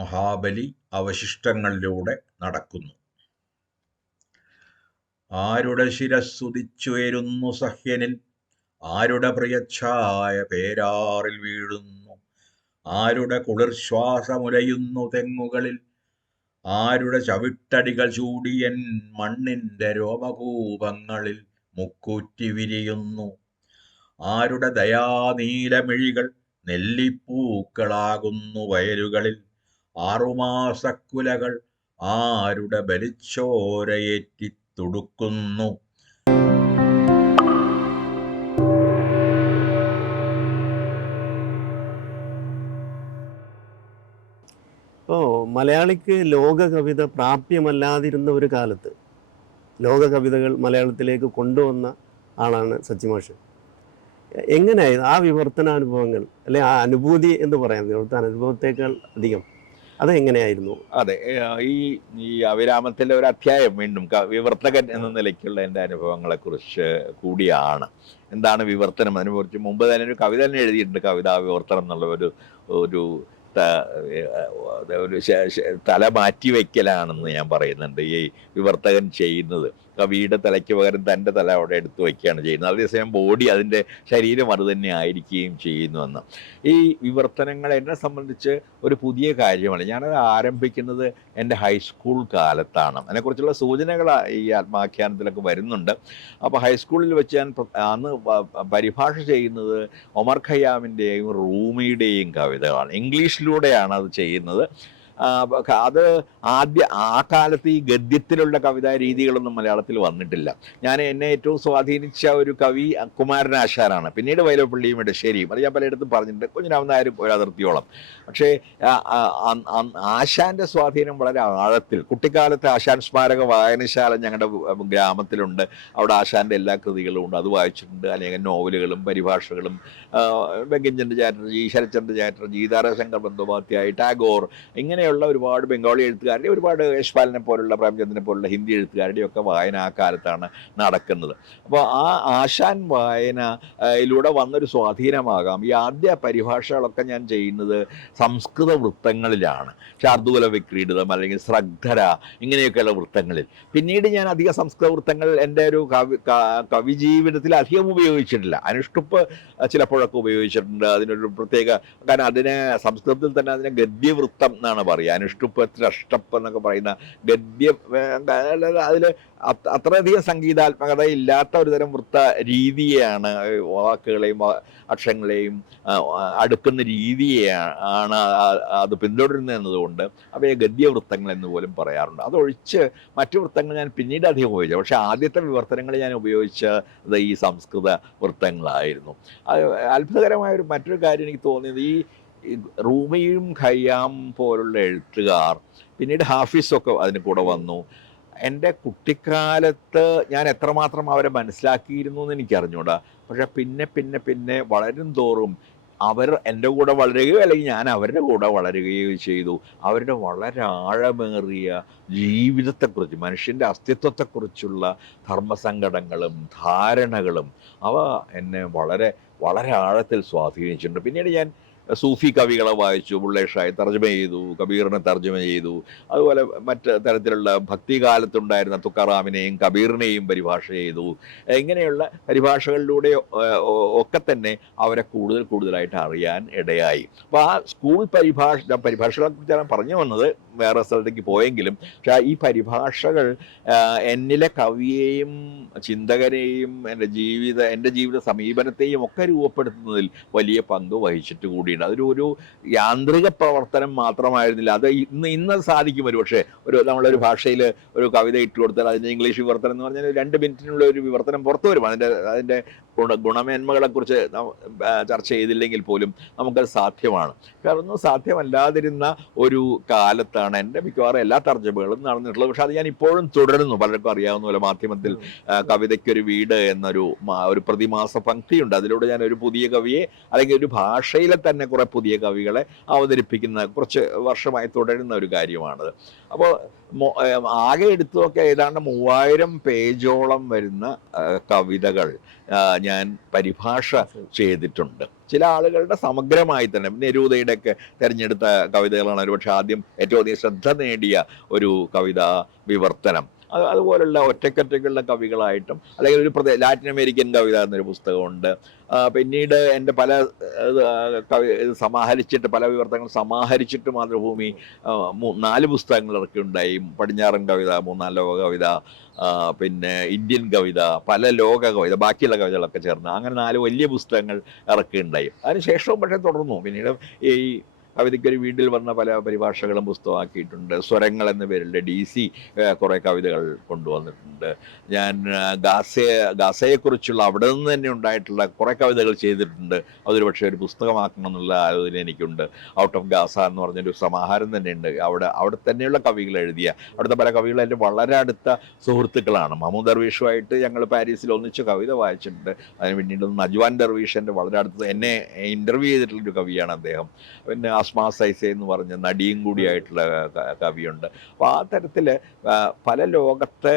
മഹാബലി അവശിഷ്ടങ്ങളിലൂടെ നടക്കുന്നു. ആരുടെ ശിരസ്സുദിച്ചുയരുന്നു സഹ്യനിൽ, ആരുടെ പ്രിയച്ഛായ പേരാറിൽ വീഴുന്നു, ആരുടെ കുളിർശ്വാസമുലയുന്നു തെങ്ങുകളിൽ, ആരുടെ ചവിട്ടടികൾ ചൂടിയൻ മണ്ണിന്റെ രോമകൂപങ്ങളിൽ മുക്കൂറ്റി വിരിയുന്നു, ആരുടെ ദയാനീലമിഴികൾ നെല്ലിപ്പൂക്കളാകുന്നു വയലുകളിൽ, ആറുമാസക്കുലകൾ ആരുടെ ബലിച്ചോരയേറ്റി തുടുക്കുന്നു. ഇപ്പോൾ മലയാളിക്ക് ലോക കവിത പ്രാപ്യമല്ലാതിരുന്ന ഒരു കാലത്ത് ലോക കവിതകൾ മലയാളത്തിലേക്ക് കൊണ്ടുവന്ന ആളാണ് സച്ചിമാഷ്. എങ്ങനെയായിരുന്നു ആ വിവർത്തനാനുഭവങ്ങൾ, അല്ലെ ആ അനുഭൂതി എന്ന് പറയാം, വിവർത്തന അനുഭവത്തേക്കാൾ അധികം അതെങ്ങനെയായിരുന്നു? അതെ, ഈ ഈ അവിരാമത്തിലെ ഒരു അധ്യായം വീണ്ടും വിവർത്തകൻ എന്ന നിലയ്ക്കുള്ള എൻ്റെ അനുഭവങ്ങളെക്കുറിച്ച് കൂടിയാണ്. എന്താണ് വിവർത്തനം? അതിനെക്കുറിച്ച് മുമ്പ് തന്നെ ഒരു കവിത തന്നെ എഴുതിയിട്ടുണ്ട്, കവിതാ വിവർത്തനം എന്നുള്ള ഒരു ഒരു തല മാറ്റി വയ്ക്കലാണെന്ന് ഞാൻ പറയുന്നുണ്ട് ഈ വിവർത്തകൻ ചെയ്യുന്നത്. കവിയുടെ തലയ്ക്ക് പകരം തൻ്റെ തല അവിടെ എടുത്തു വയ്ക്കുകയാണ് ചെയ്യുന്നത്. അതേസമയം ബോഡി, അതിൻ്റെ ശരീരം അത് തന്നെ ആയിരിക്കുകയും ചെയ്യുന്നുവെന്ന്. ഈ വിവർത്തനങ്ങൾ എന്നെ സംബന്ധിച്ച് ഒരു പുതിയ കാര്യമാണ്. ഞാനത് ആരംഭിക്കുന്നത് എൻ്റെ ഹൈസ്കൂൾ കാലത്താണ്. അതിനെക്കുറിച്ചുള്ള സൂചനകൾ ഈ ആത്മാഖ്യാനത്തിലൊക്കെ വരുന്നുണ്ട്. അപ്പോൾ ഹൈസ്കൂളിൽ വെച്ച് ഞാൻ അന്ന് പരിഭാഷ ചെയ്യുന്നത് ഒമർ ഖയ്യാമിൻ്റെയും റൂമിയുടെയും കവിതകളാണ്. ഇംഗ്ലീഷിലൂടെയാണ് അത് ചെയ്യുന്നത്. അത് ആ കാലത്ത് ഈ ഗദ്യത്തിലുള്ള കവിതാ രീതികളൊന്നും മലയാളത്തിൽ വന്നിട്ടില്ല. എന്നെ ഏറ്റവും സ്വാധീനിച്ച ഒരു കവി കുമാരനാശാനാണ്. പിന്നീട് വൈലോപ്പിള്ളിയും ഇടശ്ശേരിയും, അത് ഞാൻ പലയിടത്തും പറഞ്ഞിട്ടുണ്ട്, കുഞ്ഞിരാമൻ നായരും ഒരു അതിർത്തിയോളം. പക്ഷേ ആശാൻ്റെ സ്വാധീനം വളരെ ആഴത്തിൽ. കുട്ടിക്കാലത്ത് ആശാൻ സ്മാരക വായനശാല ഞങ്ങളുടെ ഗ്രാമത്തിലുണ്ട്. അവിടെ ആശാൻ്റെ എല്ലാ കൃതികളും ഉണ്ട്, അത് വായിച്ചിട്ടുണ്ട്. അനേകം നോവലുകളും പരിഭാഷകളും, ബങ്കിംചന്ദ്ര ചാറ്റർജി, ശരത്ചന്ദ്ര ചാറ്റർജി, താരാശങ്കർ ബന്ദോപാധ്യായ, ടാഗോർ, ഇങ്ങനെയുള്ള ഒരുപാട് ബംഗാളി എഴുത്തുകാരുടെ, ഒരുപാട് യശ്പാലിനെ പോലുള്ള, പ്രേംചന്ദിനെ പോലുള്ള ഹിന്ദി എഴുത്തുകാരുടെയൊക്കെ വായന ആ കാലത്താണ് നടക്കുന്നത്. അപ്പോൾ ആ ആശാൻ വായനയിലൂടെ വന്നൊരു സ്വാധീനമാകാം. ഈ ആദ്യ പരിഭാഷകളൊക്കെ ഞാൻ ചെയ്യുന്നത് സംസ്കൃത വൃത്തങ്ങളിലാണ്. ശാർദൂല വിക്രീഡിതം അല്ലെങ്കിൽ ശ്രദ്ധര, ഇങ്ങനെയൊക്കെയുള്ള വൃത്തങ്ങളിൽ. പിന്നീട് ഞാൻ അധിക സംസ്കൃത വൃത്തങ്ങൾ എൻ്റെ ഒരു കവി ജീവിതത്തിൽ അധികം ഉപയോഗിച്ചിട്ടില്ല. അനുഷ്ടുപ്പ് ചിലപ്പോഴൊക്കെ ഉപയോഗിച്ചിട്ടുണ്ട്. അതിനൊരു പ്രത്യേക, കാരണം അതിനെ സംസ്കൃതത്തിൽ തന്നെ അതിനെ ഗദ്യവൃത്തം എന്നാണ് പറയുക. അനുഷ്ടുപ്പ്, അഷ്ടപ്പ് എന്നൊക്കെ പറയുന്ന ഗദ്യം, അതിൽ അത്രയധികം സംഗീതാത്മകത ഇല്ലാത്ത ഒരു തരം വൃത്ത രീതിയാണ്. വാക്കുകളെയും അക്ഷരങ്ങളെയും അടുക്കുന്ന രീതിയാണ് അത് പിന്തുടരുന്നത് എന്നതുകൊണ്ട് അവയെ ഗദ്യവൃത്തങ്ങൾ എന്ന് പോലും പറയാറുണ്ട്. അതൊഴിച്ച് മറ്റു വൃത്തങ്ങൾ ഞാൻ പിന്നീട് അധികം ഉപയോഗിച്ചു. പക്ഷേ ആദ്യത്തെ വിവർത്തനങ്ങൾ ഞാൻ ഉപയോഗിച്ചത് ഈ സംസ്കൃത വൃത്തങ്ങളായിരുന്നു. അത്ഭുതകരമായ മറ്റൊരു കാര്യം എനിക്ക് തോന്നിയത്, ഈ റൂമിയും ഖയ്യാം പോലുള്ള എഴുത്തുകാർ, പിന്നീട് ഹാഫിസൊക്കെ അതിന് കൂടെ വന്നു. എൻ്റെ കുട്ടിക്കാലത്ത് ഞാൻ എത്രമാത്രം അവരെ മനസ്സിലാക്കിയിരുന്നു എന്ന് എനിക്കറിഞ്ഞൂടാ. പക്ഷെ പിന്നെ വളരും തോറും അവർ എൻ്റെ കൂടെ വളരുകയോ അല്ലെങ്കിൽ ഞാൻ അവരുടെ കൂടെ വളരുകയോ ചെയ്തു. അവരുടെ വളരെ ആഴമേറിയ ജീവിതത്തെക്കുറിച്ച്, മനുഷ്യൻ്റെ അസ്തിത്വത്തെക്കുറിച്ചുള്ള ധർമ്മസങ്കടങ്ങളും ധാരണകളും അവ എന്നെ വളരെ വളരെ ആഴത്തിൽ സ്വാധീനിച്ചിട്ടുണ്ട്. പിന്നീട് ഞാൻ സൂഫി കവികളെ വായിച്ചു, ബുള്ളേ ഷായെ തർജ്ജമ ചെയ്തു, കബീറിനെ തർജ്ജമ ചെയ്തു. അതുപോലെ മറ്റ് തരത്തിലുള്ള ഭക്തികാലത്തുണ്ടായിരുന്ന തുക്കാറാമിനെയും കബീറിനെയും പരിഭാഷ ചെയ്തു. ഇങ്ങനെയുള്ള പരിഭാഷകളിലൂടെ ഒക്കെ തന്നെ അവരെ കൂടുതലായിട്ട് അറിയാൻ ഇടയായി. അപ്പോൾ ആ സ്കൂൾ പരിഭാഷകളെ കുറിച്ചാണ് പറഞ്ഞു വന്നത്, വേറെ സ്ഥലത്തേക്ക് പോയെങ്കിലും. പക്ഷേ ഈ പരിഭാഷകൾ എന്നിലെ കവിയെയും ചിന്തകരെയും എൻ്റെ ജീവിത സമീപനത്തെയും ഒക്കെ രൂപപ്പെടുത്തുന്നതിൽ വലിയ പങ്ക് വഹിച്ചിട്ട് കൂടിയുണ്ട്. അതൊരു യാന്ത്രിക പ്രവർത്തനം മാത്രമായിരുന്നില്ല. അത് ഇന്ന് സാധിക്കും. പക്ഷേ നമ്മളൊരു ഭാഷയിൽ ഒരു കവിത ഇട്ട് കൊടുത്താൽ അതിൻ്റെ ഇംഗ്ലീഷ് വിവർത്തനം എന്ന് പറഞ്ഞാൽ 2 മിനിറ്റിനുള്ള ഒരു വിവർത്തനം പുറത്തു വരും. അതിൻ്റെ ഗുണമേന്മകളെക്കുറിച്ച് ചർച്ച ചെയ്തില്ലെങ്കിൽ പോലും നമുക്കത് സാധ്യമാണ്. കാരണം ഒന്നും സാധ്യമല്ലാതിരുന്ന ഒരു കാലത്താണ് എൻ്റെ മിക്കവാറും എല്ലാ തർജ്ജമകളും നടന്നിട്ടുള്ളത്. പക്ഷെ അത് ഞാൻ ഇപ്പോഴും തുടരുന്നു. പലർക്കും അറിയാവുന്ന പോലെ മാധ്യമത്തിൽ കവിതയ്ക്കൊരു വീട് എന്നൊരു പ്രതിമാസ പങ്ക്തിയുണ്ട്. അതിലൂടെ ഞാൻ ഒരു പുതിയ കവിയെ, അല്ലെങ്കിൽ ഒരു ഭാഷയിലെ തന്നെ കുറെ പുതിയ കവികളെ അവതരിപ്പിക്കുന്ന കുറച്ച് വർഷമായി തുടരുന്ന ഒരു കാര്യമാണത്. അപ്പോൾ ആകെ എടുത്തുമൊക്കെ ഏതാണ്ട് 3000 പേജോളം വരുന്ന കവിതകൾ ഞാൻ പരിഭാഷ ചെയ്തിട്ടുണ്ട്. ചില ആളുകളുടെ സമഗ്രമായി തന്നെ നെരൂദയുടെയൊക്കെ തിരഞ്ഞെടുത്ത കവിതകളാണ് ഒരുപക്ഷെ ആദ്യം ഏറ്റവും അധികം ശ്രദ്ധ നേടിയ ഒരു കവിതാ വിവർത്തനം. അതുപോലുള്ള ഒറ്റയ്ക്കൊറ്റയ്ക്കുള്ള കവികളായിട്ടും, അല്ലെങ്കിൽ ഒരു ലാറ്റിൻ അമേരിക്കൻ കവിത എന്നൊരു പുസ്തകമുണ്ട്. പിന്നീട് എൻ്റെ പല സമാഹരിച്ചിട്ട്, പല വിവർത്തനങ്ങൾ സമാഹരിച്ചിട്ട് മാതൃഭൂമി 4 പുസ്തകങ്ങൾ ഇറക്കിയുണ്ടായി. പടിഞ്ഞാറൻ കവിത, 3-4 ലോക കവിത, പിന്നെ ഇന്ത്യൻ കവിത, പല ലോക കവിത, ബാക്കിയുള്ള കവിതകളൊക്കെ ചേർന്ന് അങ്ങനെ 4 വലിയ പുസ്തകങ്ങൾ ഇറക്കിയുണ്ടായി. അതിനുശേഷവും പക്ഷേ തുടർന്നു. പിന്നീട് ഈ കവിതയ്ക്കൊരു വീട്ടിൽ വന്ന പല പരിഭാഷകളും പുസ്തകമാക്കിയിട്ടുണ്ട്. സ്വരങ്ങൾ എന്ന പേരിൽ DC കുറേ കവിതകൾ കൊണ്ടുവന്നിട്ടുണ്ട്. ഞാൻ ഗാസയെക്കുറിച്ചുള്ള അവിടെ നിന്ന് തന്നെ ഉണ്ടായിട്ടുള്ള കുറേ കവിതകൾ ചെയ്തിട്ടുണ്ട്. അതൊരു പക്ഷേ ഒരു പുസ്തകമാക്കണം എന്നുള്ള ആലോചന എനിക്കുണ്ട്. ഔട്ട് ഓഫ് ഗാസ എന്ന് പറഞ്ഞൊരു സമാഹാരം തന്നെയുണ്ട്. അവിടെ തന്നെയുള്ള കവികൾ എഴുതിയ, അവിടുത്തെ പല കവികളും എൻ്റെ വളരെ അടുത്ത സുഹൃത്തുക്കളാണ്. മഹമ്മൂദ് ദർവീഷുമായിട്ട് ഞങ്ങൾ പാരീസിൽ ഒന്നിച്ച് കവിത വായിച്ചിട്ടുണ്ട്. അതിന് പിന്നീട് നജ്വാൻ ദർവീഷ് എൻ്റെ വളരെ അടുത്ത് എന്നെ ഇൻ്റർവ്യൂ ചെയ്തിട്ടുള്ളൊരു കവിയാണ് അദ്ദേഹം. പിന്നെ അസ്മാ സൈസെ എന്ന് പറഞ്ഞ നടിയും കൂടിയായിട്ടുള്ള കവിയുണ്ട്. അപ്പോൾ ആ തരത്തിൽ പല ലോകത്തെ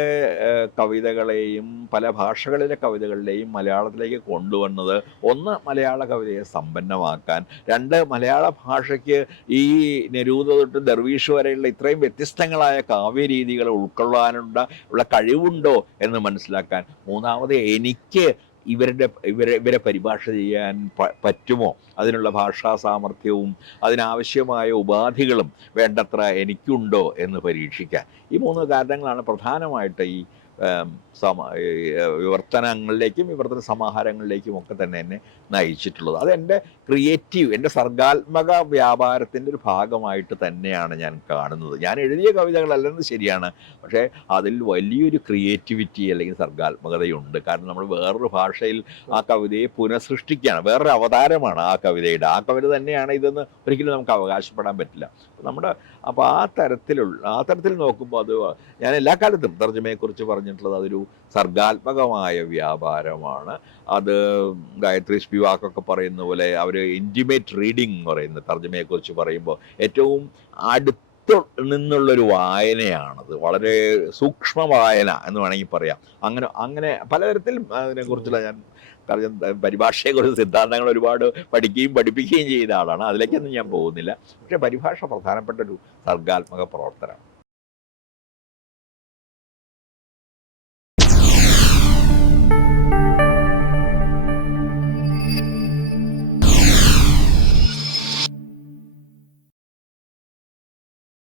കവിതകളെയും പല ഭാഷകളിലെ കവിതകളിലെയും മലയാളത്തിലേക്ക് കൊണ്ടുവന്നത്, ഒന്ന് മലയാള കവിതയെ സമ്പന്നമാക്കാൻ, 2 മലയാള ഭാഷയ്ക്ക് ഈ നെരൂദ തൊട്ട് ദർവീഷ് വരെയുള്ള ഇത്രയും വ്യത്യസ്തങ്ങളായ കാവ്യരീതികളെ ഉള്ള കഴിവുണ്ടോ എന്ന് മനസ്സിലാക്കാൻ, മൂന്നാമത് എനിക്ക് ഇവരെ പരിഭാഷ ചെയ്യാൻ പറ്റുമോ, അതിനുള്ള ഭാഷാ സാമർഥ്യവും അതിനാവശ്യമായ ഉപാധികളും വേണ്ടത്ര എനിക്കുണ്ടോ എന്ന് പരീക്ഷിക്കാൻ. ഈ 3 കാരണങ്ങളാണ് പ്രധാനമായിട്ട് ഈ വിവർത്തനങ്ങളിലേക്കും വിവർത്തന സമാഹാരങ്ങളിലേക്കും ഒക്കെ തന്നെ എന്നെ നയിച്ചിട്ടുള്ളത്. അതെൻ്റെ എൻ്റെ സർഗാത്മക വ്യാപാരത്തിൻ്റെ ഒരു ഭാഗമായിട്ട് തന്നെയാണ് ഞാൻ കാണുന്നത്. ഞാൻ എഴുതിയ കവിതകളല്ലെന്ന് ശരിയാണ്, പക്ഷേ അതിൽ വലിയൊരു ക്രിയേറ്റിവിറ്റി അല്ലെങ്കിൽ സർഗാത്മകതയുണ്ട്. കാരണം നമ്മൾ വേറൊരു ഭാഷയിൽ ആ കവിതയെ പുനഃസൃഷ്ടിക്കുകയാണ്, വേറൊരു അവതാരമാണ് ആ കവിതയുടെ. ആ കവിത തന്നെയാണ് ഇതെന്ന് ഒരിക്കലും നമുക്ക് അവകാശപ്പെടാൻ പറ്റില്ല. അപ്പോൾ ആ തരത്തിൽ നോക്കുമ്പോൾ അത് ഞാൻ എല്ലാ കാലത്തും തർജ്ജമയെക്കുറിച്ച് പറഞ്ഞിട്ടുള്ളത് അതൊരു സർഗാത്മകമായ വ്യാപാരമാണ്. അത് ഗായത്രി സ്പിവാക്കൊക്കെ പറയുന്ന പോലെ അവർ ഇൻറ്റിമേറ്റ് റീഡിങ് എന്ന് പറയുന്നത് തർജ്ജമയെക്കുറിച്ച് പറയുമ്പോൾ ഏറ്റവും അടുത്ത് നിന്നുള്ളൊരു വായനയാണത്. വളരെ സൂക്ഷ്മ വായന എന്ന് വേണമെങ്കിൽ പറയാം. അങ്ങനെ പലതരത്തിൽ അതിനെക്കുറിച്ചുള്ള ഞാൻ പരിഭാഷയെക്കുറിച്ച് സിദ്ധാന്തങ്ങൾ ഒരുപാട് പഠിപ്പിക്കുകയും ചെയ്ത ആളാണ്. അതിലേക്കൊന്നും ഞാൻ പോകുന്നില്ല. പക്ഷേ പരിഭാഷ പ്രധാനപ്പെട്ട ഒരു സർഗാത്മക പ്രവർത്തനമാണ്.